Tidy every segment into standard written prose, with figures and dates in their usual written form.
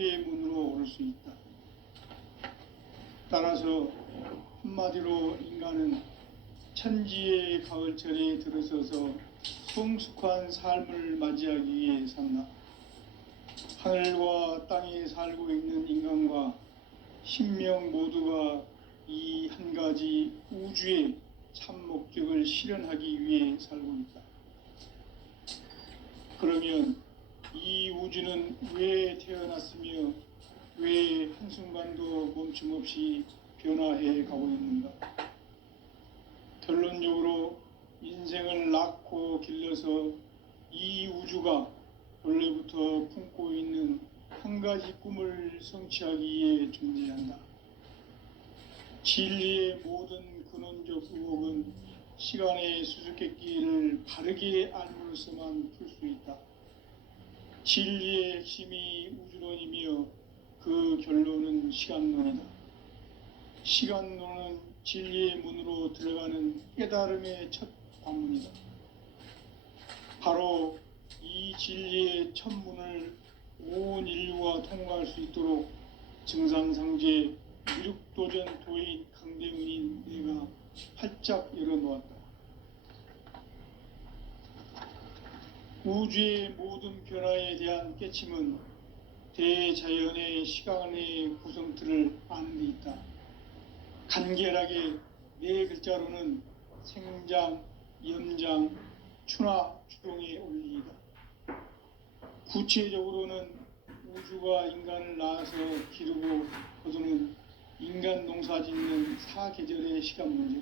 세계의 문으로 올 수 있다. 따라서 한마디로 인간은 천지의 가을철에 들어서서 성숙한 삶을 맞이하기 위해 산다. 하늘과 땅에 살고 있는 인간과 신명 모두가 이 한 가지 우주의 참 목적을 실현하기 위해 살고 있다. 그러면 이 우주는 왜 태어났으며 왜 한순간도 멈춤 없이 변화해 가고 있는가? 결론적으로 인생을 낳고 길러서 이 우주가 원래부터 품고 있는 한 가지 꿈을 성취하기 위해 존재한다. 진리의 모든 근원적 의혹은 시간의 수수께끼를 바르게 알므로서만 풀 수 있다. 진리의 핵심이 우주론이며 그 결론은 시간론이다. 시간론은 진리의 문으로 들어가는 깨달음의 첫 관문이다. 바로 이 진리의 첫 문을 온 인류가 통과할 수 있도록 증산상제 미륵도전 도인 강대문인 내가 활짝 열어놓았다. 우주의 모든 변화에 대한 깨침은 대자연의 시간의 구성틀을 아는 데 있다. 간결하게 네 글자로는 생장, 연장, 추나 추동의 원리이다. 구체적으로는 우주가 인간을 낳아서 기르고 거두는 인간 농사 짓는 사계절의 시간 문제.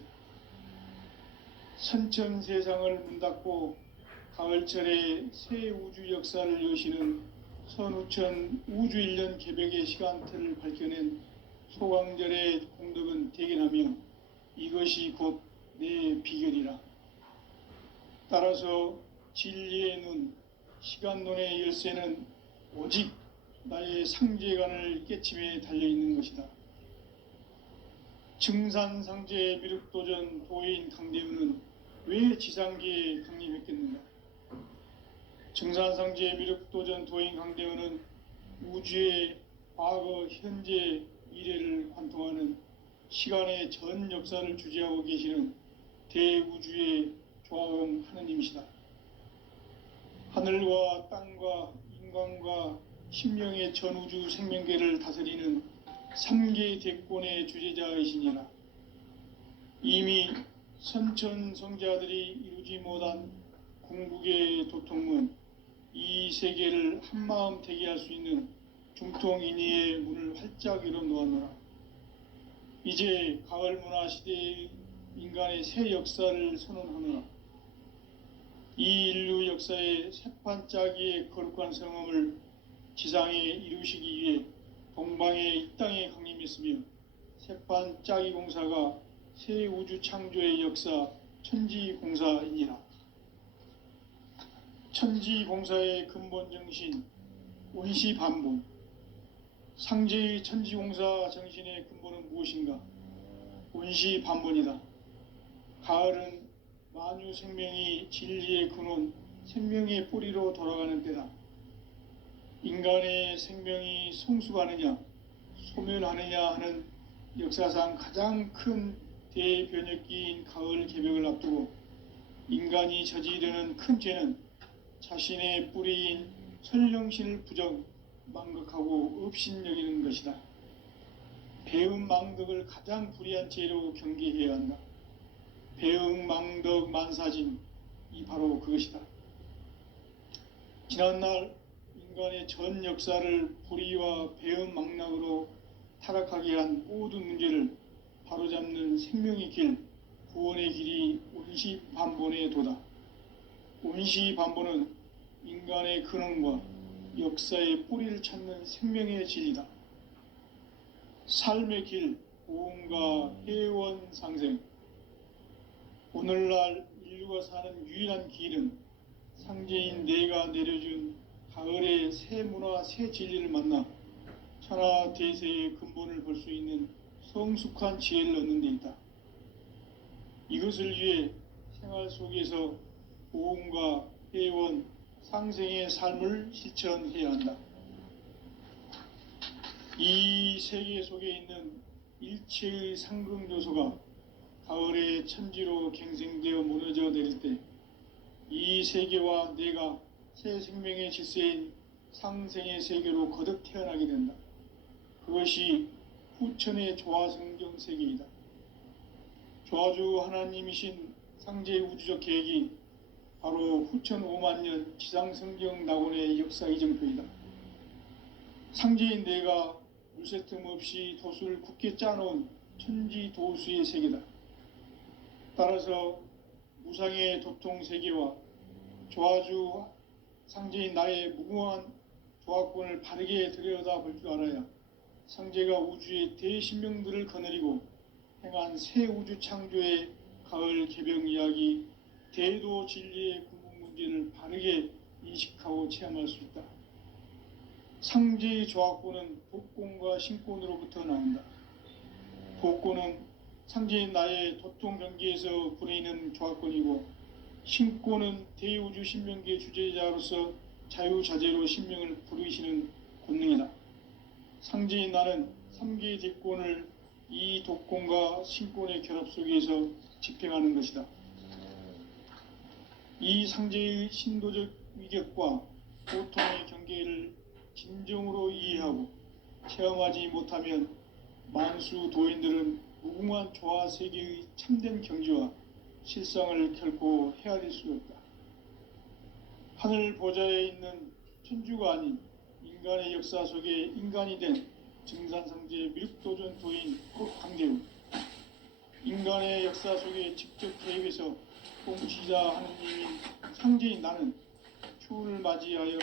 선천 세상을 문 닫고 가을철에 새 우주 역사를 여시는 선우천 우주 1년 개벽의 시간틀을 밝혀낸 소강절의 공덕은 대견하며 이것이 곧 내 비결이라. 따라서 진리의 눈, 시간론의 열쇠는 오직 나의 상제관을 깨침에 달려있는 것이다. 증산상제 미륵도전 도인 강대우는 왜 지상계에 강림했겠는가? 증산상제 미륵도전 도인 강대우는 우주의 과거, 현재, 미래를 관통하는 시간의 전 역사를 주재하고 계시는 대우주의 조화음 하느님이시다. 하늘과 땅과 인간과 신명의 전우주 생명계를 다스리는 3개 대권의 주재자이시니라. 이미 선천성자들이 이루지 못한 궁극의 도통문, 이 세계를 한마음 되게 할 수 있는 중통인의의 문을 활짝 열어놓았노라. 이제 가을 문화 시대의 인간의 새 역사를 선언하노라. 이 인류 역사의 새판짜기의 거룩한 성험을 지상에 이루시기 위해 동방의 이 땅에 강림했으며 새판짜기 공사가 새 우주 창조의 역사 천지공사이니라. 천지공사의 근본 정신 원시반본. 상제의 천지공사 정신의 근본은 무엇인가? 원시반본이다. 가을은 만유 생명이 진리의 근원, 생명의 뿌리로 돌아가는 때다. 인간의 생명이 성숙하느냐, 소멸하느냐 하는 역사상 가장 큰 대변혁기인 가을 개벽을 앞두고 인간이 저지르는 큰 죄는 자신의 뿌리인 설령신을 부정, 망극하고 업신여기는 것이다. 배은망덕을 가장 불의한 죄로 경계해야 한다. 배은망덕 만사진, 이 바로 그것이다. 지난날 인간의 전 역사를 불의와 배은망락으로 타락하게 한 모든 문제를 바로잡는 생명의 길, 구원의 길이 원시반본의 도다. 원시반본은 인간의 근원과 역사의 뿌리를 찾는 생명의 진리다. 삶의 길, 고음과 회원 상생. 오늘날 인류가 사는 유일한 길은 상제인 내가 내려준 가을의 새 문화, 새 진리를 만나 천하 대세의 근본을 볼 수 있는 성숙한 지혜를 얻는 데 있다. 이것을 위해 생활 속에서 고음과 회원, 상생의 삶을 실천해야 한다. 이 세계 속에 있는 일체의 상승요소가 가을의 천지로 갱생되어 무너져 내릴 때 이 세계와 내가 새 생명의 질서인 상생의 세계로 거듭 태어나게 된다. 그것이 후천의 조화성경 세계이다. 조화주 하나님이신 상제의 우주적 계획이 바로 후천 5만 년 지상성경 낙원의 역사 이정표이다. 상제인 내가 물새 틈 없이 도수를 굳게 짜놓은 천지 도수의 세계다. 따라서 무상의 도통 세계와 조화주 상제인 나의 무궁한 조화권을 바르게 들여다볼 줄 알아야 상제가 우주의 대신명들을 거느리고 행한 새 우주 창조의 가을 개병 이야기, 대도 진리의 궁극 문제를 바르게 인식하고 체험할 수 있다. 상제의 조화권은 독권과 신권으로부터 나온다. 독권은 상제인 나의 도통 경계에서 부리는 조화권이고, 신권은 대우주 신명기의 주제자로서 자유자재로 신명을 부르시는 권능이다. 상제인 나는 3개의 대권을 이 독권과 신권의 결합 속에서 집행하는 것이다. 이 상제의 신도적 위격과 고통의 경계를 진정으로 이해하고 체험하지 못하면 만수 도인들은 무궁한 조화 세계의 참된 경지와 실상을 결코 헤아릴 수 없다. 하늘 보좌에 있는 천주가 아닌 인간의 역사 속에 인간이 된 증산상제 미륵도전 도인 강대우, 인간의 역사 속에 직접 개입해서 통치자 하느님인 상제인 나는 추운을 맞이하여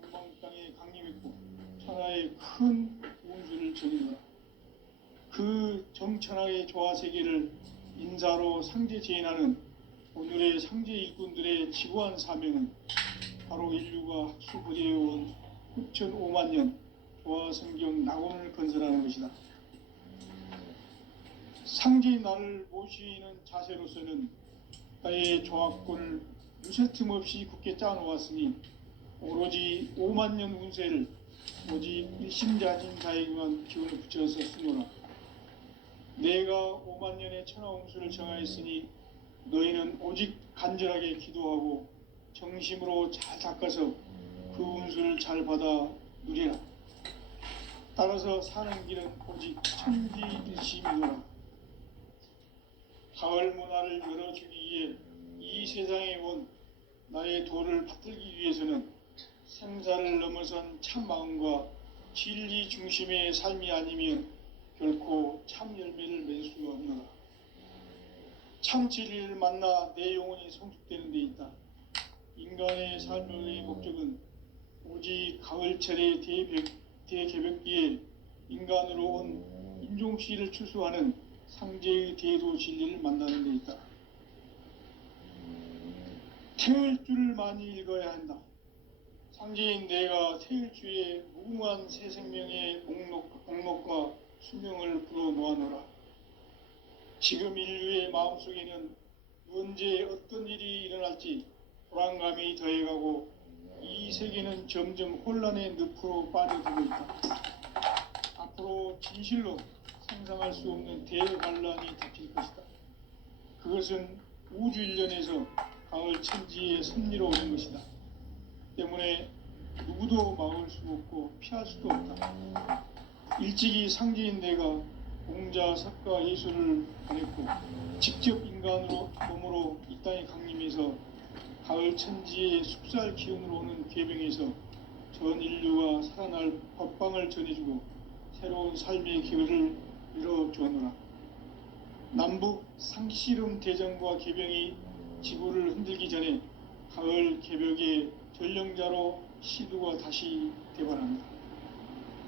동방 땅에 강림했고 천하의 큰 운수를 전이노라. 그 정천하의 조화세계를 인사로 상제 제인하는 오늘의 상제 일꾼들의 지구한 사명은 바로 인류가 학수부대해온 후천 5만 년 조화성경 낙원을 건설하는 것이다. 상제인 나를 모시는 자세로서는 나의 조화권을 무쇠틈 없이 굳게 짜놓았으니 오로지 5만 년 운세를 오직 일심자진 자에게만 기운을 붙여서 쓰노라. 내가 5만 년의 천하홍수를 정하였으니 너희는 오직 간절하게 기도하고 정심으로 잘 닦아서 그 운수를 잘 받아 누리라. 따라서 사는 길은 오직 천지일심이노라. 가을 문화를 열어주기 위해 이 세상에 온 나의 도를 받들기 위해서는 생사를 넘어선 참 마음과 진리 중심의 삶이 아니면 결코 참 열매를 맺을 수가 없노라. 참 진리를 만나 내 영혼이 성숙되는 데 있다. 인간의 삶의 목적은 오직 가을철의 대개벽기에 인간으로 온 인종씨를 추수하는 상제의 대도 진리를 만나는 데 있다. 태을 줄을 많이 읽어야 한다. 상제인 내가 태일주의 무궁한 새 생명의 목록과 수명을 불어놓아노라. 지금 인류의 마음속에는 언제 어떤 일이 일어날지 불안감이 더해가고 이 세계는 점점 혼란의 늪으로 빠져들고 있다. 앞으로 진실로 상상할 수 없는 대환란이 닥칠 것이다. 그것은 우주 일련에서 가을 천지의 섭리로 오는 것이다. 때문에 누구도 막을 수 없고 피할 수도 없다. 일찍이 상제인 내가 공자, 석가, 예술을 보냈고 직접 인간으로 몸으로 이 땅에 강림해서 가을 천지의 숲살 기운으로 오는 계병에서 전 인류가 살아날 법방을 전해주고 새로운 삶의 기회를 열어주었노라. 남북 상씨름 대전과 계병이 지구를 흔들기 전에 가을 개벽의 전령자로 시두가 다시 대발한다.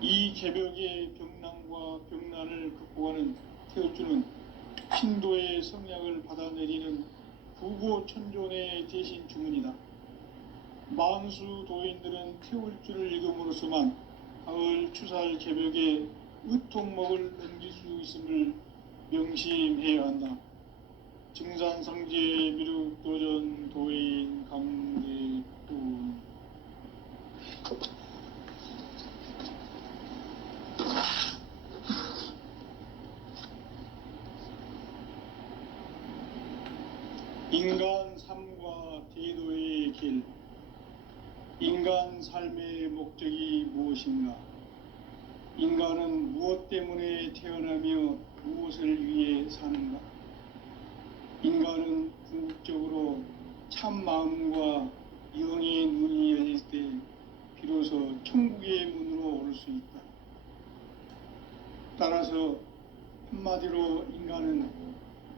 이 개벽의 병난과 병난을 극복하는 태울주는 신도의 성약을 받아내리는 부고천존의 대신 주문이다. 만수 도인들은 태울주를 읽음으로써만 가을 추살 개벽의 의통목을 넘길 수 있음을 명심해야 한다. 증산상제 미륵도전 도인 강대훈 인간 삶과 대도의 길. 인간 삶의 목적이 무엇인가? 인간은 무엇 때문에 태어나며 무엇을 위해 사는가? 인간은 궁극적으로 참 마음과 영의 눈이 열릴 때 비로소 천국의 문으로 올 수 있다. 따라서 한마디로 인간은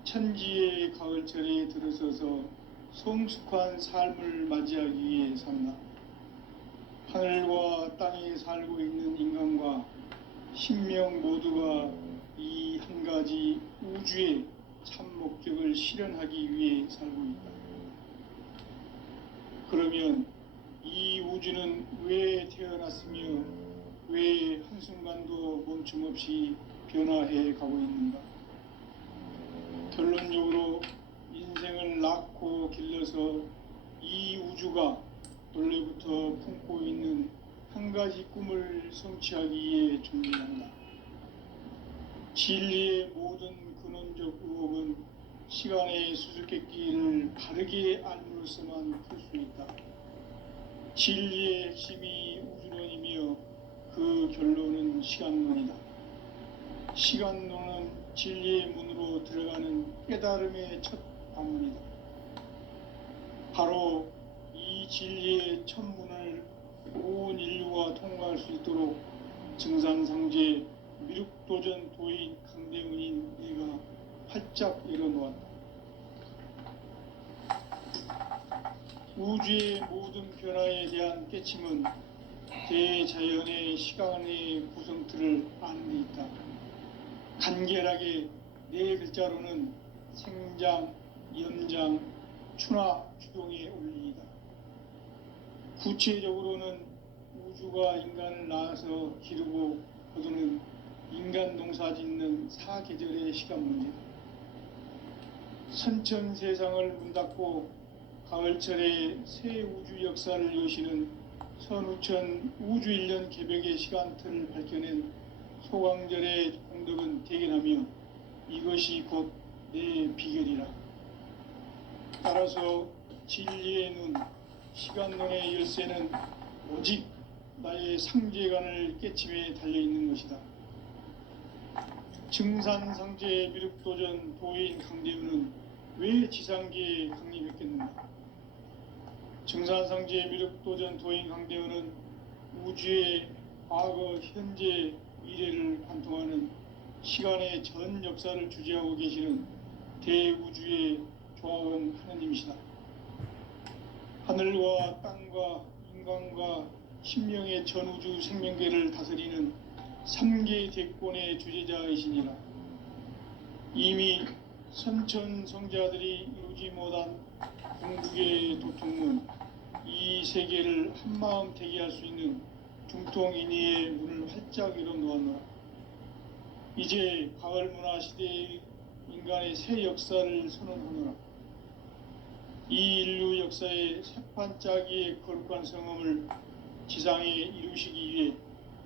천지의 가을철에 들어서서 성숙한 삶을 맞이하기 위해 산다. 하늘과 땅에 살고 있는 인간과 신명 모두가 이 한 가지 우주의 참 목적을 실현하기 위해 살고 있다. 그러면 이 우주는 왜 태어났으며 왜 한순간도 멈춤없이 변화해 가고 있는가? 결론적으로 인생을 낳고 길러서 이 우주가 원래부터 품고 있는 한 가지 꿈을 성취하기 위해 존재한다. 진리의 모든 근원적 의혹은 시간의 수수께끼를 바르게 알므로써만 풀 수 있다. 진리의 핵심이 우주론이며 그 결론은 시간론이다. 시간론은 진리의 문으로 들어가는 깨달음의 첫 방문이다. 바로 이 진리의 첫 문을 온 인류가 통과할 수 있도록 증산상제 미륵도전 도인 강대문인 내가 활짝 열어놓았다. 우주의 모든 변화에 대한 깨침은 대자연의 시간의 구성틀을 아는 데 있다. 간결하게 네 글자로는 생장, 연장, 추나 추동의 원리이다. 구체적으로는 우주가 인간을 낳아서 기르고 거두는 인간 농사 짓는 사계절의 시간 문제다. 선천 세상을 문 닫고 가을철에 새 우주 역사를 여시는 선우천 우주 1년 개벽의 시간틀을 밝혀낸 소강절의 공덕은 대견하며 이것이 곧 내 비결이라. 따라서 진리의 눈, 시간론의 열쇠는 오직 나의 상제관을 깨침에 달려있는 것이다. 증산상제 미륵도전 도인 강대우는 왜 지상계에 강림했겠는가? 증산상제 미륵도전 도인 강대우는 우주의 과거, 현재, 미래를 관통하는 시간의 전 역사를 주재하고 계시는 대우주의 조합원 하느님이시다. 하늘과 땅과 인간과 신명의 전우주 생명계를 다스리는 3계 대권의 주재자이시니라. 이미 선천 성자들이 이루지 못한 궁극의 도통문, 이 세계를 한마음 되게 할 수 있는 중통인의의 문을 활짝 열어놓았노라. 이제 가을 문화 시대의 인간의 새 역사를 선언하노라. 이 인류 역사의 새판짜기의 거룩한 성험을 지상에 이루시기 위해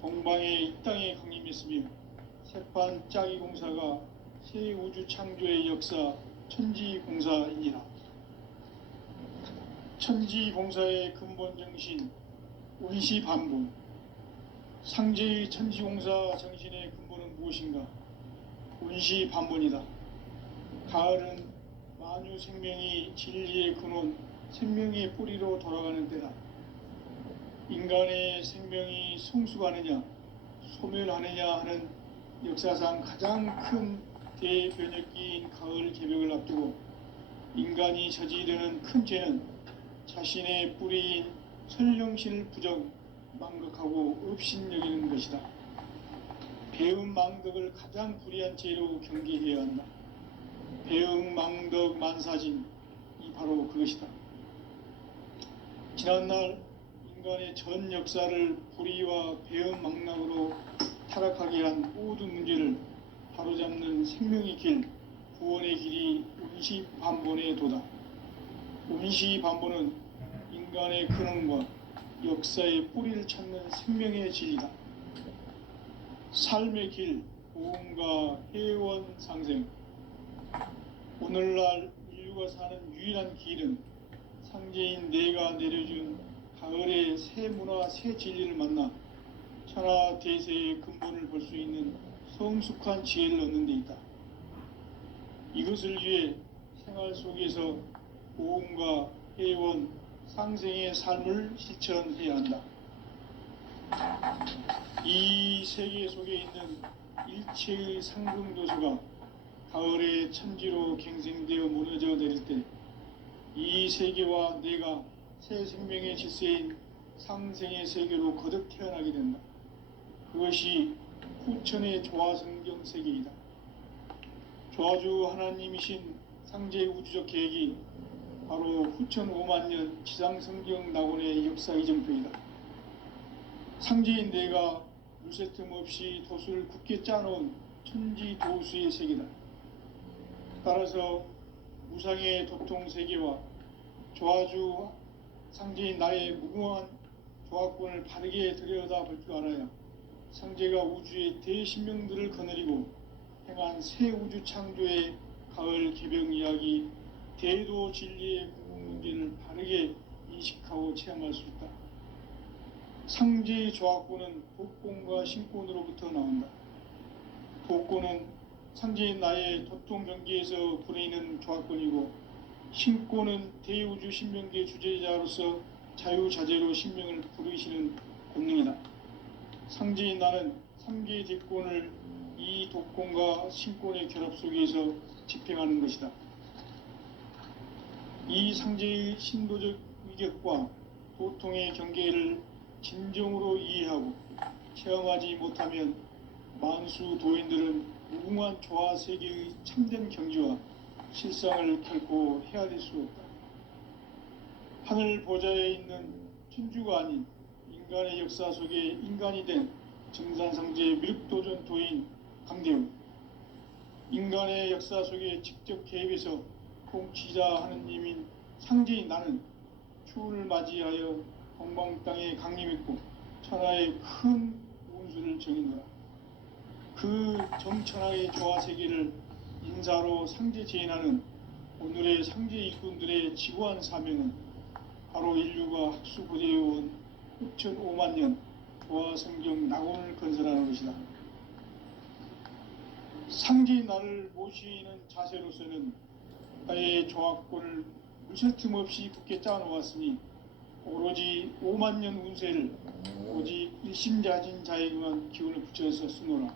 동방의 이 땅에 강림했으며 새판짜기 공사가 새 우주 창조의 역사 천지공사이니라. 천지공사의 근본 정신 운시반본. 상제의 천지공사 정신의 근본은 무엇인가? 운시반본이다. 가을은 만유 생명이 진리의 근원, 생명의 뿌리로 돌아가는 때다. 인간의 생명이 성숙하느냐, 소멸하느냐 하는 역사상 가장 큰 대변혁기인 가을 개벽을 앞두고 인간이 저지르는 큰 죄는 자신의 뿌리인 선령신을 부정, 망극하고 업신여기는 것이다. 배음 망덕을 가장 불의한 죄로 경계해야 한다. 배음 망덕 만사진, 이 바로 그것이다. 지난날 인간의 전 역사를 불의와 배음 망락으로 타락하게 한 모든 문제를 바로잡는 생명의 길, 구원의 길이 운시반본의 도다. 운시반본은 인간의 근원과 역사의 뿌리를 찾는 생명의 진리다. 삶의 길, 보험과 회원 상생. 오늘날 인류가 인류가 사는 유일한 길은 상제인 내가 내려준 가을의 새 문화, 새 진리를 만나 천하 대세의 근본을 볼 수 있는 성숙한 지혜를 얻는 데 있다. 이것을 위해 생활 속에서 보험과 회원, 상생의 삶을 실천해야 한다. 이 세계 속에 있는 일체의 상승도수가 가을의 천지로 갱생되어 무너져 내릴 때 이 세계와 내가 새 생명의 질서인 상생의 세계로 거듭 태어나게 된다. 그것이 후천의 조화성경 세계이다. 조화주 하나님이신 상제 우주적 계획이 바로 후천 5만년 지상성경 낙원의 역사 이정표이다. 상제인 내가 물새 틈 없이 도수를 굳게 짜놓은 천지 도수의 세계다. 따라서 무상의 도통 세계와 조화주 상제인 나의 무궁한 조화권을 바르게 들여다볼 줄 알아야 상제가 우주의 대신명들을 거느리고 행한 새 우주 창조의 가을 개병 이야기, 대도 진리의 궁극 문제를 바르게 인식하고 체험할 수 있다. 상제의 조화권은 복권과 신권으로부터 나온다. 복권은 상제인 나의 도통 경계에서 부리는 조화권이고, 신권은 대우주 신명계 주제자로서 자유자재로 신명을 부르시는 권능이다. 상제인 나는 3개의 대권을 이 독권과 신권의 결합 속에서 집행하는 것이다. 이 상제의 신도적 위격과 도통의 경계를 진정으로 이해하고 체험하지 못하면 만수 도인들은 무궁한 조화 세계의 참된 경지와 실상을 결코 헤아릴 수 없다. 하늘 보좌에 있는 천주가 아닌 인간의 역사 속에 인간이 된 정산상제의 미륵도전 도인 강대우, 인간의 역사 속에 직접 개입해서 통치자 하느님인 상제인 나는 추운을 맞이하여 동방 땅에 강림했고 천하의 큰 운수를 정의노라. 그 정천하의 조화 세계를 인사로 상제 제인하는 오늘의 상제 일꾼들의 지구한 사명은 바로 인류가 학수고대해온 6,500,000년 조화성경 낙원을 건설하는 것이다. 상제인 나를 모시는 자세로서는 나의 조화권을 무쇠 틈 없이 굳게 짜놓았으니 오로지 50,000년 운세를 오직 일심자진 자에게만 기운을 붙여서 쓰노라.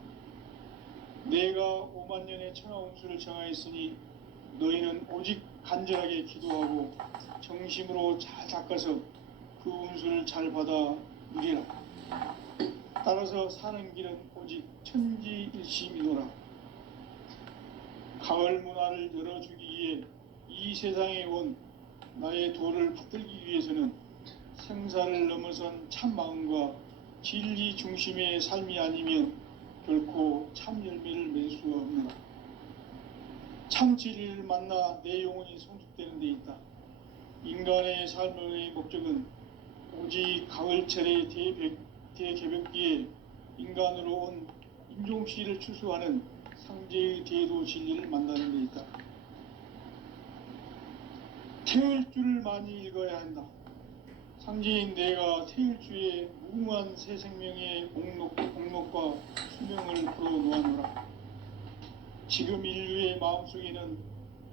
내가 50,000년의 천하 운수를 정하였으니 너희는 오직 간절하게 기도하고 정심으로 잘 닦아서 그 운수를 잘 받아 누리라. 따라서 사는 길은 오직 천지일심이노라. 가을 문화를 열어주기 위해 이 세상에 온 나의 도를 받들기 위해서는 생사를 넘어선 참 마음과 진리 중심의 삶이 아니면 결코 참 열매를 맺을 수가 없노라. 참 진리를 만나 내 영혼이 성숙되는 데 있다. 인간의 삶의 목적은 오직 가을철의 대개벽기에 인간으로 온 인종씨를 추수하는 상제의 대도 진리를 만나는 데 있다. 태을주를 많이 읽어야 한다. 상제인 내가 태일주의 무궁한 새 생명의 공록과 수명을 풀어놓아노라. 지금 인류의 마음속에는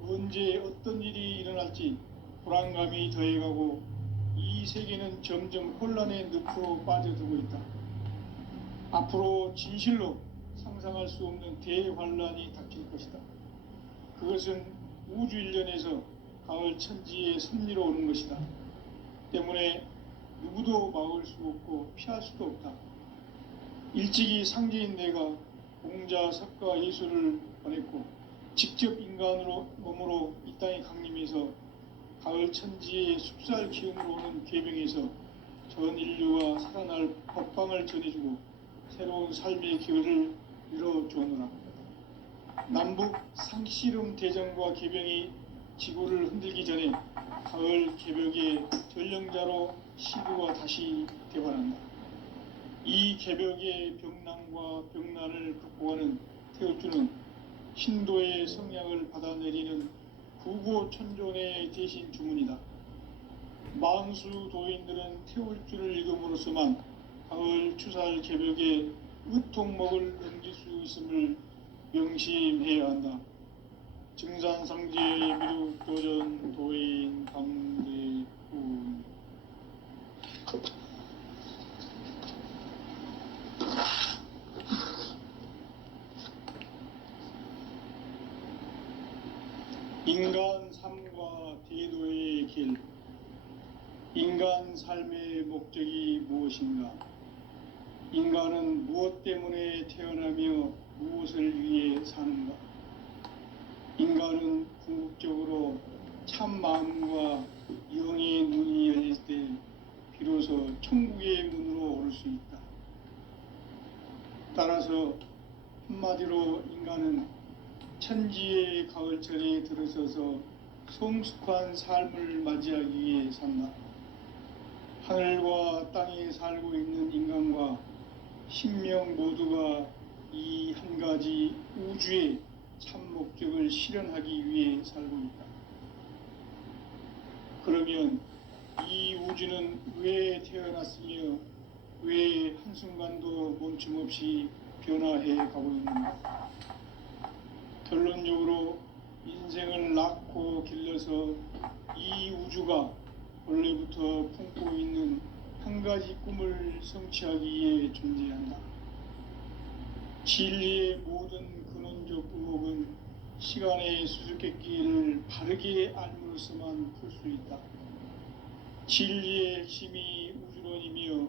언제 어떤 일이 일어날지 불안감이 더해가고 이 세계는 점점 혼란의 늪으로 빠져들고 있다. 앞으로 진실로 상상할 수 없는 대환란이 닥칠 것이다. 그것은 우주 일련에서 가을 천지의 섭리로 오는 것이다. 때문에 누구도 막을 수 없고 피할 수도 없다. 일찍이 상제인 내가 공자, 석가, 예수를 보냈고 직접 인간으로 몸으로 이 땅에 강림해서 가을 천지의 숲살 기운으로 오는 계명에서 전 인류가 살아날 법방을 전해주고 새로운 삶의 기회를 열어주었노라. 남북 상씨름 대전과 계병이 지구를 흔들기 전에 가을 개벽의 전령자로 시구가 다시 대발한다. 이 개벽의 병난과 병난을 극복하는 태우주는 신도의 성향을 받아내리는 구고천존의 대신 주문이다. 만수 도인들은 태울 줄을 읽음으로써만 가을 추살 개벽에 으통먹을 넘길 수 있음을 명심해야 한다. 증산상제 미륵도전 도인 강대훈. 인간 삶과 대도의 길. 인간 삶의 목적이 무엇인가? 인간은 무엇 때문에 태어나며 무엇을 위해 사는가? 인간은 궁극적으로 참 마음과 영의 눈이 열릴 때 비로소 천국의 문으로 올 수 있다. 따라서 한마디로 인간은 천지의 가을철에 들어서서 성숙한 삶을 맞이하기 위해 산다. 하늘과 땅에 살고 있는 인간과 신명 모두가 이 한 가지 우주의 참 목적을 실현하기 위해 살고 있다. 그러면 이 우주는 왜 태어났으며 왜 한순간도 멈춤없이 변화해 가고 있는가? 결론적으로 인생을 낳고 길러서 이 우주가 원래부터 품고 있는 한 가지 꿈을 성취하기 위해 존재한다. 진리의 모든 근원적 의혹은 시간의 수수께끼를 바르게 알므로서만 풀 수 있다. 진리의 핵심이 우주론이며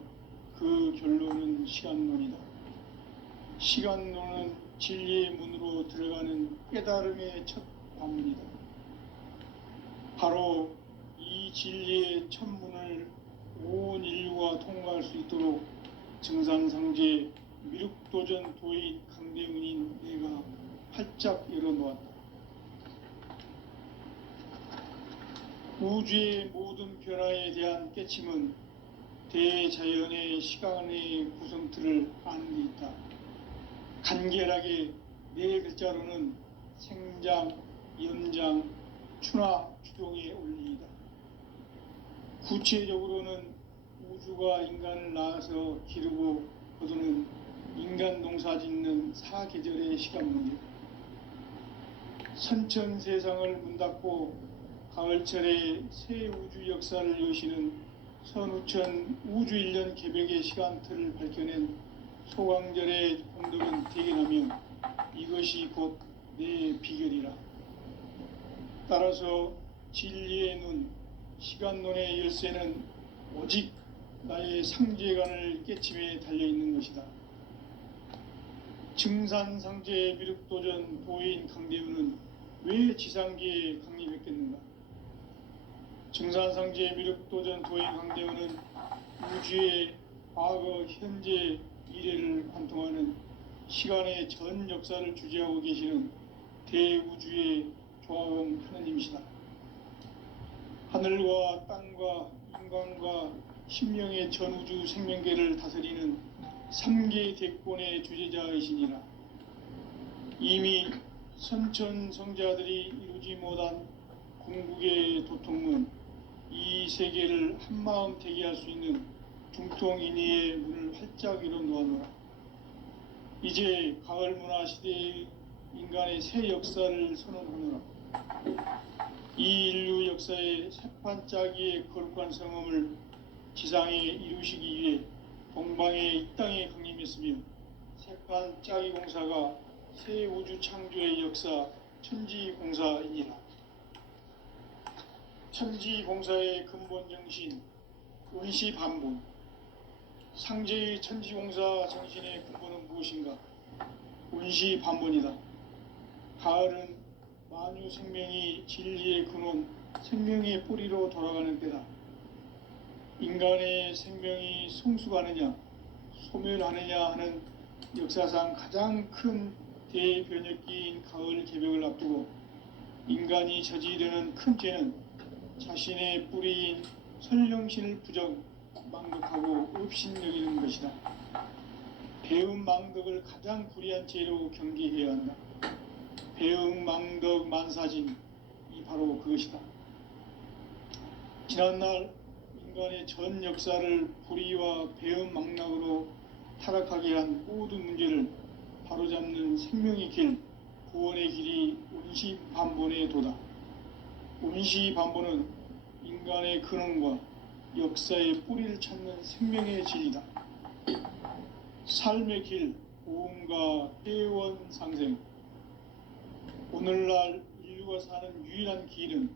그 결론은 시간론이다. 시간론은 진리의 문으로 들어가는 깨달음의 첫 관문이다. 바로 이 진리의 첫 문을 온 인류가 통과할 수 있도록 증산상제 미륵도전 도인 강대훈인 내가 활짝 열어놓았다. 우주의 모든 변화에 대한 깨침은 대자연의 시간의 구성틀을 아는 데 있다. 간결하게 네 글자로는 생장, 연장, 추나 추동의 원리이다. 구체적으로는 우주가 인간을 낳아서 기르고 거두는 인간 농사 짓는 사계절의 시간 문제. 선천 세상을 문 닫고 가을철에 새 우주 역사를 여시는 선우천 우주 1년 개벽의 시간틀을 밝혀낸 소강절의 공덕은 대견하며 이것이 곧 내 비결이라. 따라서 진리의 눈, 시간론의 열쇠는 오직 나의 상제관을 깨침에 달려있는 것이다. 증산상제 미륵도전 도인 강대훈은 왜 지상계에 강림했겠는가? 증산상제 미륵도전 도인 강대훈은 우주의 과거, 현재, 미래를 관통하는 시간의 전 역사를 주재하고 계시는 대우주의 조화공 하느님이시다. 하늘과 땅과 인간과 신명의 전우주 생명계를 다스리는 3개 대권의 주재자이시니라. 이미 선천성자들이 이루지 못한 궁극의 도통문, 이 세계를 한마음 되게 할 수 있는 중통인의의 문을 활짝 열어 놓아노라. 이제 가을 문화 시대의 인간의 새 역사를 선언하노라. 이 인류 역사의 새판짜기의 거룩한 성험을 지상에 이루시기 위해 동방의 이 땅에 강림했으며 새판짜기 공사가 새 우주 창조의 역사 천지공사이니라. 천지공사의 근본 정신 운시반복. 상제의 천지공사 정신의 근본은 무엇인가? 운시반본이다. 가을은 만유 생명이 진리의 근원, 생명의 뿌리로 돌아가는 때다. 인간의 생명이 성숙하느냐, 소멸하느냐 하는 역사상 가장 큰 대변혁기인 가을 개벽을 앞두고 인간이 저지르는 큰 죄는 자신의 뿌리인 선령신을 부정, 망덕하고 업신여기는 것이다. 배음 망덕을 가장 불의한 죄로 경계해야 한다. 배음 망덕 만사진, 이 바로 그것이다. 지난날 인간의 전 역사를 불의와 배은망락으로 타락하게 한 모든 문제를 바로잡는 생명의 길, 구원의 길이 운시반본의 도다. 운시반본은 인간의 근원과 역사의 뿌리를 찾는 생명의 진리다. 삶의 길, 고음과 회원상생. 오늘날 인류가 사는 유일한 길은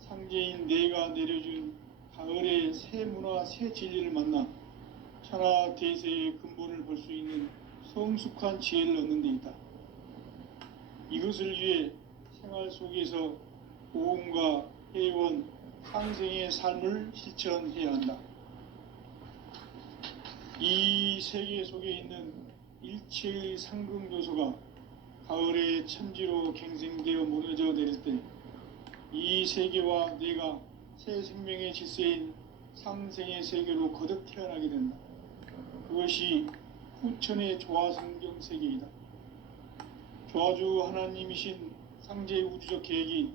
상제인 내가 내려준 가을의 새 문화, 새 진리를 만나 천하 대세의 근본을 볼 수 있는 성숙한 지혜를 얻는 데 있다. 이것을 위해 생활 속에서 고음과 회원, 상생의 삶을 실천해야 한다. 이 세계 속에 있는 일체의 상극 요소가 가을의 천지로 갱생되어 무너져 내릴 때 이 세계와 내가 새 생명의 질서인 상생의 세계로 거듭 태어나게 된다. 그것이 후천의 조화성경 세계이다. 조화주 하나님이신 상제의 우주적 계획이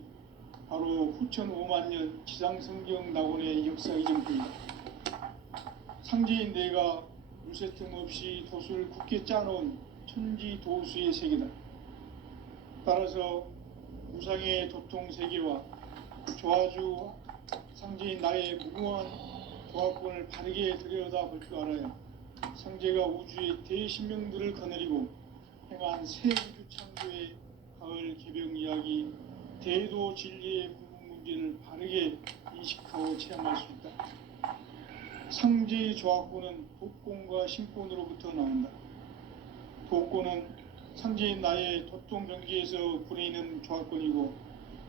바로 후천 5만년 지상성경 낙원의 역사 이전부이다. 상제인 내가 물새 틈 없이 도수를 굳게 짜놓은 천지 도수의 세계다. 따라서 우상의 도통 세계와 조화주 상제인 나의 무궁한 조합권을 바르게 들여다볼 줄 알아야 상제가 우주의 대신명들을 거느리고 행한 새 우주 창조의 가을 개병 이야기, 대도 진리의 구분 문제를 바르게 인식하고 체험할 수 있다. 상제의 조합권은 독권과 신권으로부터 나온다. 독권은 상제인 나의 도통 경지에서 부리는 조합권이고,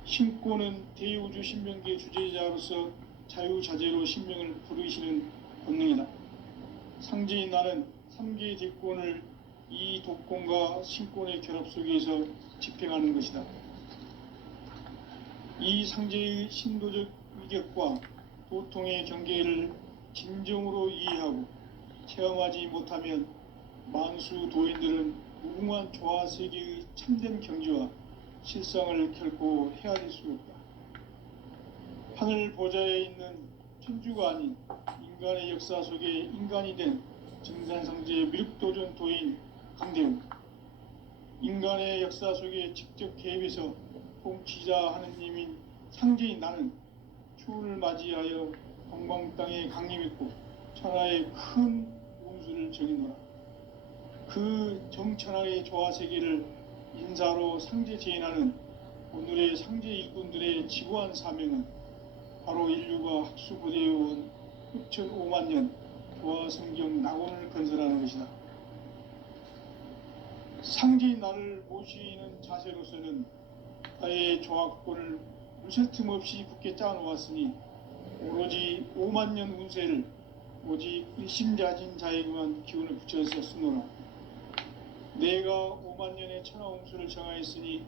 신권은 대우주 신명기의 주제자로서 자유자재로 신명을 부르시는 본능이다. 상제인 나는 3개의 뒷권을 이 독권과 신권의 결합 속에서 집행하는 것이다. 이 상제의 신도적 위격과 도통의 경계를 진정으로 이해하고 체험하지 못하면 만수 도인들은 무궁한 조화세계의 참된 경지와 실상을 결코 헤아릴 수 없다. 하늘 보좌에 있는 천주가 아닌 인간의 역사 속에 인간이 된 증산상제의 미륵도전 도인 강대우, 인간의 역사 속에 직접 개입해서 통치자 하느님인 상제인 나는 추운을 맞이하여 동방 땅에 강림했고 천하의 큰 운수를 정해놓아. 그 정천하의 조화세계를 인사로 상제 제인하는 오늘의 상제 일꾼들의 지구한 사명은 바로 인류가 학수고대해온 후천 5만년 조화성경 낙원을 건설하는 것이다. 상제인 나를 모시는 자세로서는 나의 조합권을 물새 틈 없이 굳게 짜놓았으니 오로지 5만년 운세를 오직 일심자진 자에게만 기운을 붙여서 쓰노라. 내가 5만년의 천하운수를 정하였으니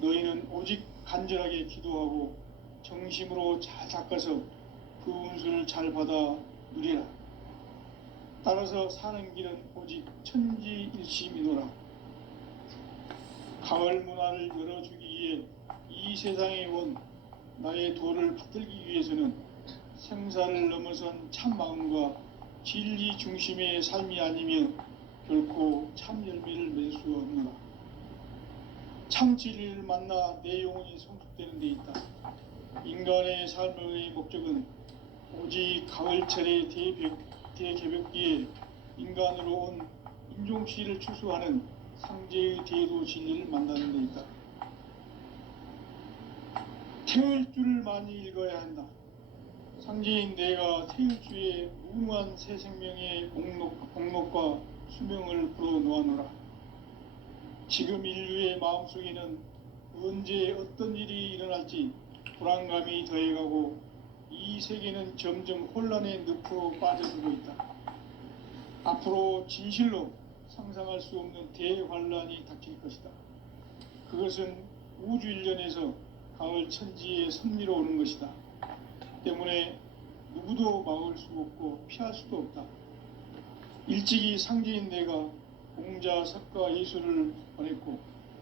너희는 오직 간절하게 기도하고 정심으로 잘 닦아서 그 운수를 잘 받아 누리라. 따라서 사는 길은 오직 천지일심이노라. 가을 문화를 열어주기 위해 이 세상에 온 나의 도를 받들기 위해서는 생사를 넘어선 참마음과 진리 중심의 삶이 아니면 결코 참 열매를 맺을 수 없노라. 참 진리를 만나 내 영혼이 성숙되는 데 있다. 인간의 삶의 목적은 오직 가을철의 대개벽기에 인간으로 온 인종시를 추수하는 상제의 대도 진리를 만나는 데 있다. 태을 줄을 많이 읽어야 한다. 상제인 내가 태일주의 무궁한 새 생명의 목록과 수명을 불어놓아노라. 지금 인류의 마음속에는 언제 어떤 일이 일어날지 불안감이 더해가고 이 세계는 점점 혼란의 늪으로 빠져들고 있다. 앞으로 진실로 상상할 수 없는 대환란이 닥칠 것이다. 그것은 우주 일련에서 가을 천지의 섭리로 오는 것이다. 때문에 누구도 막을 수 없고 피할 수도 없다. 일찍이 상제인 내가 공자, 석가, 예수를 보냈고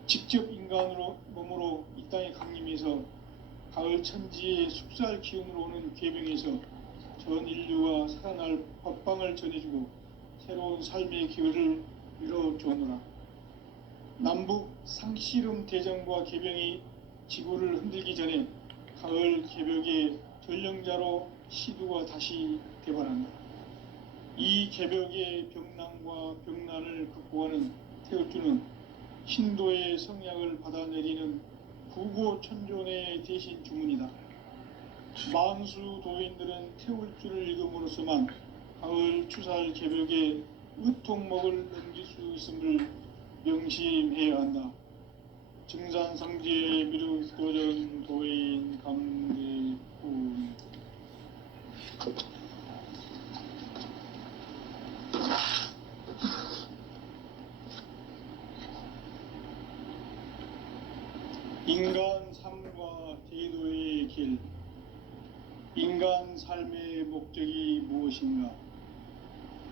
직접 인간으로 몸으로 이 땅에 강림해서 가을 천지의 숲살 기운으로 오는 궤병에서 전 인류가 살아날 법방을 전해주고 새로운 삶의 기회를 이뤄주오노라. 남북 상씨름 대전과 궤병이 지구를 흔들기 전에 가을 개벽의 전령자로 시두가 다시 대발한다. 이 개벽의 병난과 병난을 극복하는 태울주는 신도의 성약을 받아내리는 구고천존의 대신 주문이다. 만수 도인들은 태울주를 읽음으로써만 가을 추살 개벽의 의통목을 넘길 수 있음을 명심해야 한다. 증산상제 미륵도전 도인 강대군. 인간 삶과 제도의 길. 인간 삶의 목적이 무엇인가?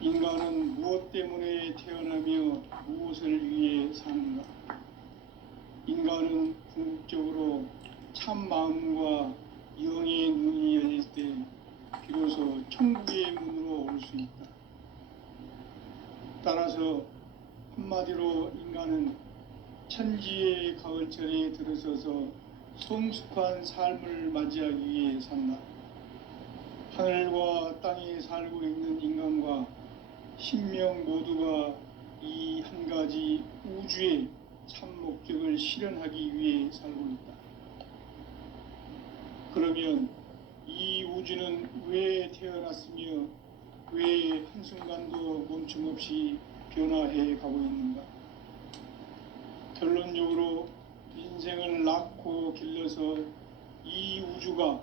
인간은 무엇 때문에 태어나며 무엇을 위해 사는가? 인간은 궁극적으로 참 마음과 영의 눈이 열릴 때 비로소 천국의 문으로 올 수 있다. 따라서 한마디로 인간은 천지의 가을철에 들어서서 성숙한 삶을 맞이하기 위해 산다. 하늘과 땅에 살고 있는 인간과 신명 모두가 이 한 가지 우주의 참 목적을 실현하기 위해 살고 있다. 그러면 이 우주는 왜 태어났으며 왜 한순간도 멈춤없이 변화해 가고 있는가? 결론적으로 인생을 낳고 길러서 이 우주가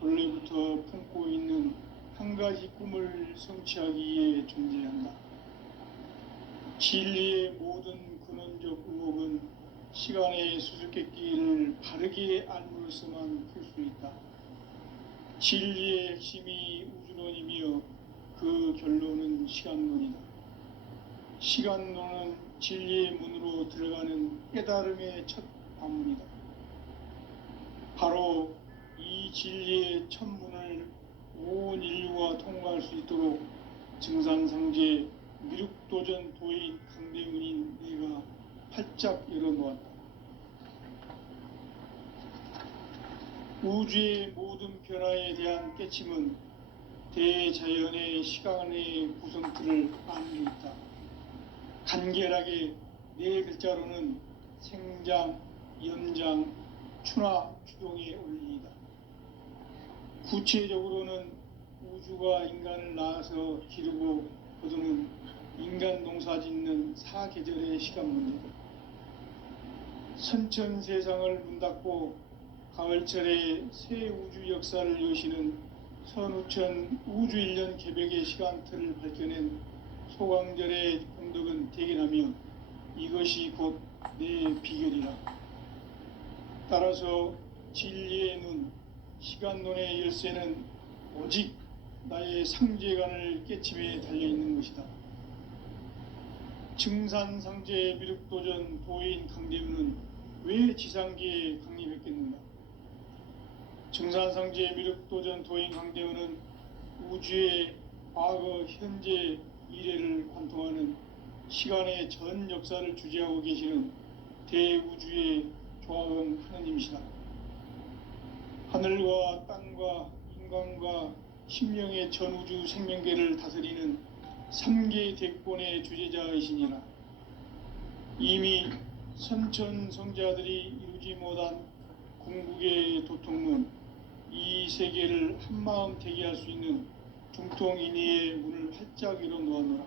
원래부터 품고 있는 한 가지 꿈을 성취하기 위해 존재한다. 진리의 모든 근원적 의혹은 시간의 수수께끼를 바르게 알므로서만 풀 수 있다. 진리의 핵심이 우주론이며 그 결론은 시간론이다. 시간론은 진리의 문으로 들어가는 깨달음의 첫 관문이다. 바로 이 진리의 첫 문을 온 인류가 통과할 수 있도록 증산상제 미륵도전 도인 강대훈인 내가 활짝 열어놓았다. 우주의 모든 변화에 대한 깨침은 대자연의 시간의 구성틀을 안고 있다. 간결하게 네 글자로는 생장, 연장, 추나 추동의 원리이다. 구체적으로는 우주가 인간을 낳아서 기르고 거두는 인간 농사 짓는 사계절의 시간 문제다. 선천 세상을 문닫고 가을철에 새 우주 역사를 여시는 선우천 우주 1년 개벽의 시간틀을 밝혀낸 소강절의 공덕은 대견하며 이것이 곧 내 비결이라. 따라서 진리의 눈, 시간론의 열쇠는 오직 나의 상제관을 깨침에 달려있는 것이다. 증산상제 미륵도전 도인 강대훈은 왜 지상계에 강림했겠는가? 증산상제 미륵도전 도인 강대훈은 우주의 과거, 현재, 미래를 관통하는 시간의 전 역사를 주재하고 계시는 대우주의 조화원 하느님이시다. 하늘과 땅과 인간과 신명의 전우주 생명계를 다스리는 3계 대권의 주재자이시니라. 이미 선천성자들이 이루지 못한 궁극의 도통문, 이 세계를 한마음 되게 할 수 있는 중통인의의 문을 활짝 열어놓았노라.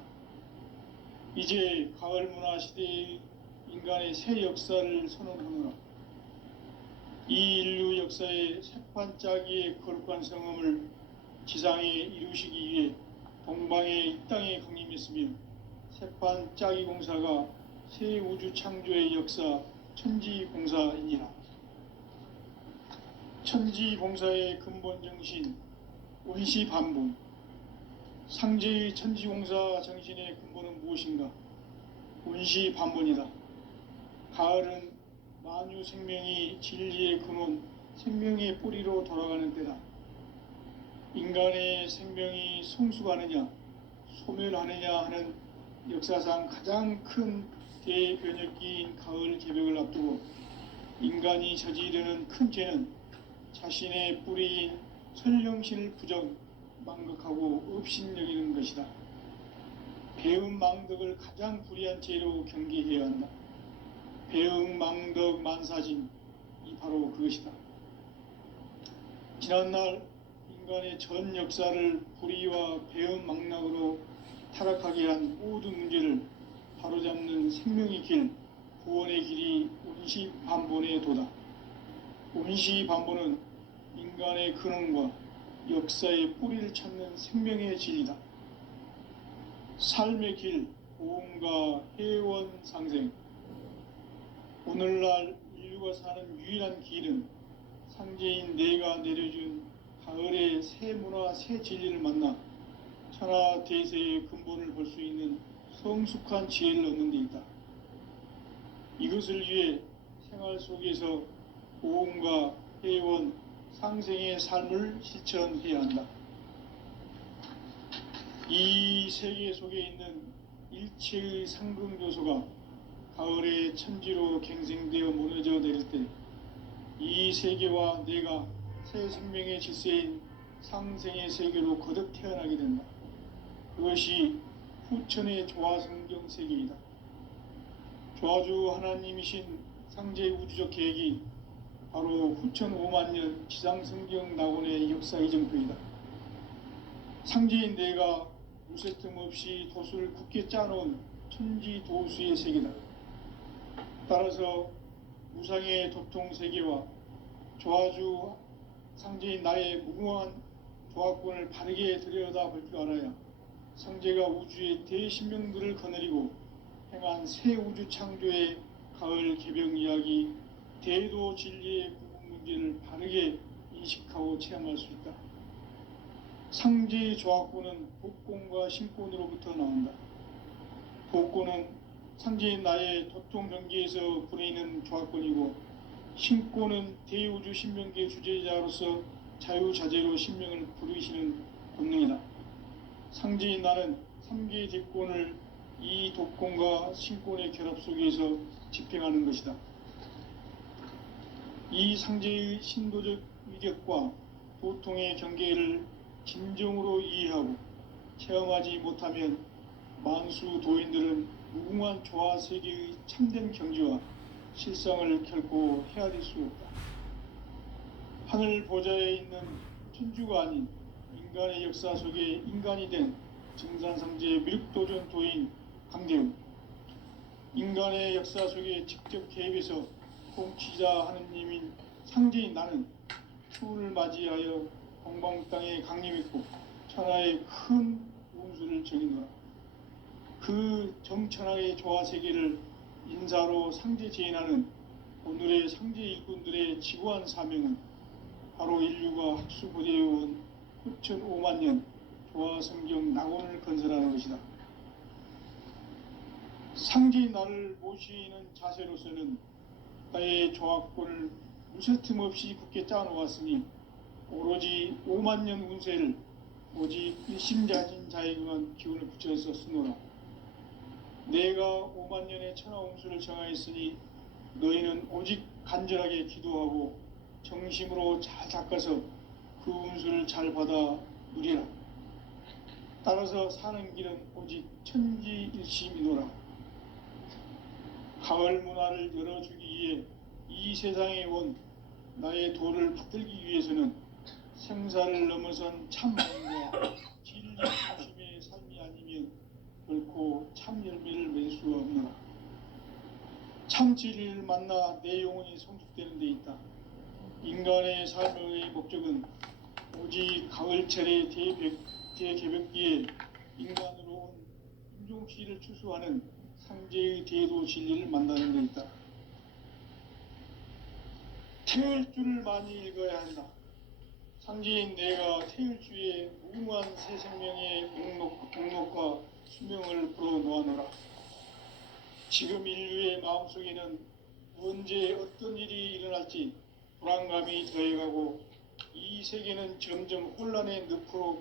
이제 가을 문화 시대의 인간의 새 역사를 선언하노라. 이 인류 역사의 새판짜기의 거룩한 성험을 지상에 이루시기 위해 동방의 이 땅에 강림했으며 새판짜기 공사가 새 우주 창조의 역사 천지봉사이니라. 천지봉사의 근본 정신 원시반복. 상제의 천지공사 정신의 근본은 무엇인가? 원시반본이다. 가을은 만유 생명이 진리의 근원 생명의 뿌리로 돌아가는 때다. 인간의 생명이 성숙하느냐 소멸하느냐 하는 역사상 가장 큰 대변혁기인 가을 개벽을 앞두고 인간이 저지르는 큰 죄는 자신의 뿌리인 선령신을 부정, 망각하고 업신여기는 것이다. 배음 망덕을 가장 불의한 죄로 경계해야 한다. 배음 망덕 만사진이 바로 그것이다. 지난날 인간의 전 역사를 불의와 배음 망락으로 타락하게 한 모든 문제를 바로잡는 생명의 길, 구원의 길이 운시반본의 도다. 운시반본은 인간의 근원과 역사의 뿌리를 찾는 생명의 진리다. 삶의 길, 보험과 회원 상생. 오늘날 인류가 사는 유일한 길은 상제인 내가 내려준 가을의 새 문화, 새 진리를 만나 천하 대세의 근본을 볼 수 있는 성숙한 지혜를 얻는 데 있다. 이것을 위해 생활 속에서 보험과 회원, 상생의 삶을 실천해야 한다. 이 세계 속에 있는 일체의 상승 요소가 가을의 천지로 갱생되어 무너져 내릴 때 이 세계와 내가 새 생명의 질서인 상생의 세계로 거듭 태어나게 된다. 그것이 후천의 조화성경 세계이다. 조화주 하나님이신 상제 우주적 계획이 바로 후천 5만 년 지상성경 낙원의 역사 이정표이다. 상제인 내가 무쇠틈 없이 도수를 굳게 짜놓은 천지 도수의 세계다. 따라서 무상의 도통 세계와 조화주 상제인 나의 무궁한 조화권을 바르게 들여다볼 줄 알아야 상제가 우주의 대신명들을 거느리고 행한 새 우주 창조의 가을 개벽 이야기, 대도 진리의 구분 문제를 바르게 인식하고 체험할 수 있다. 상제의 조화권은 복권과 신권으로부터 나온다. 복권은 상제인 나의 도통 경계에서 부리는 조화권이고, 신권은 대우주 신명계 주제자로서 자유자재로 신명을 부르시는 본능이다. 상제인 나는 3개의 대권을 이 독권과 신권의 결합 속에서 집행하는 것이다. 이 상제의 신도적 위격과 도통의 경계를 진정으로 이해하고 체험하지 못하면 만수 도인들은 무궁한 조화 세계의 참된 경지와 실상을 결코 헤아릴 수 없다. 하늘 보좌에 있는 천주가 아닌 인간의 역사 속에 인간이 된 정산상제의 미륵도전 도인 강대웅, 인간의 역사 속에 직접 개입해서 통치자 하느님인 상제인 나는 추운을 맞이하여 동방 땅에 강림했고 천하의 큰 운수를 정의노라. 그 정천하의 조화 세계를 인사로 상제 제인하는 오늘의 상제 일꾼들의 지구한 사명은 바로 인류가 학수고대해온 후천 5만 년 조화 성경 낙원을 건설하는 것이다. 상제인 나를 모시는 자세로서는 나의 조화권을 무쇠틈 없이 굳게 짜놓았으니 오로지 5만 년 운세를 오직 일심자진 자에게만 기운을 붙여서 쓰노라. 내가 5만 년의 천하 운수를 정하였으니 너희는 오직 간절하게 기도하고 정심으로 잘 닦아서 그 운수를 잘 받아 누리라. 따라서 사는 길은 오직 천지일심이노라. 가을 문화를 열어주기 위해 이 세상에 온 나의 도를 받들기 위해서는 생사를 넘어선 참마음과 진리 중심의 삶이 아니면 결코 참 열매를 맺을 수 없노라. 참 진리를 만나 내 영혼이 성숙되는 데 있다. 인간의 삶의 목적은 오직 가을철의 대개벽기에 인간으로 온 인종시를 추수하는 상제의 대도 진리를 만나는 데 있다. 태을 줄을 많이 읽어야 한다. 상제인 내가 태을주의 무궁한 새 생명의 목록과 수명을 불어놓아노라. 지금 인류의 마음속에는 언제 어떤 일이 일어날지 불안감이 더해가고 이 세계는 점점 혼란의 늪으로